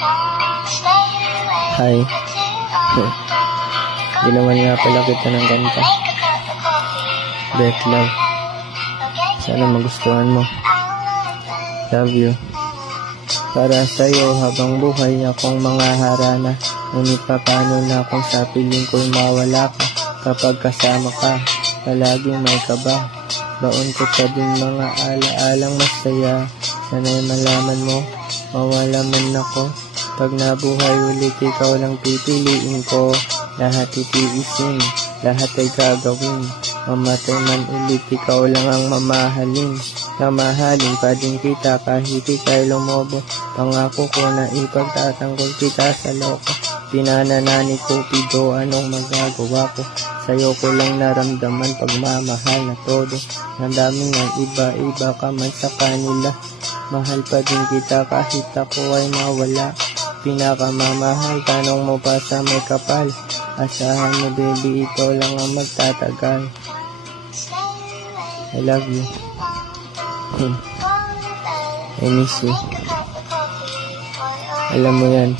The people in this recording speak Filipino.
Hi. Hindi naman nga pala kita ng kanta. Bet love. Sana magustuhan mo. Love you. Para sa'yo habang buhay akong mga harana. Ngunit paano na kung sa piling ko'y mawala ka. Kapag kasama ka, palaging may kaba. Baon ko pa din mga alaalang masaya. Sana'y malaman mo, mawala man ako. Pag nabuhay ulit, ikaw lang pipiliin ko. Lahat itiisin, lahat ay gagawin. Mamatay man ulit, ikaw lang ang mamahalin. Mamahalin pa din kita kahit ika'y lumobo. Pangako ko na ipagtatanggol kita sa loko. Pinananani ko, pido, anong magagawa ko? Sa'yo ko lang naramdaman pagmamahal na todo. Ang daming ang iba-iba ka man sa kanila. Mahal pa din kita kahit ako ay mawala. Pinakamamahal, tanong mo pa sa may kapal. Asahan mo baby, ito lang ang magtatagal. I love you. I miss you. Alam mo yan.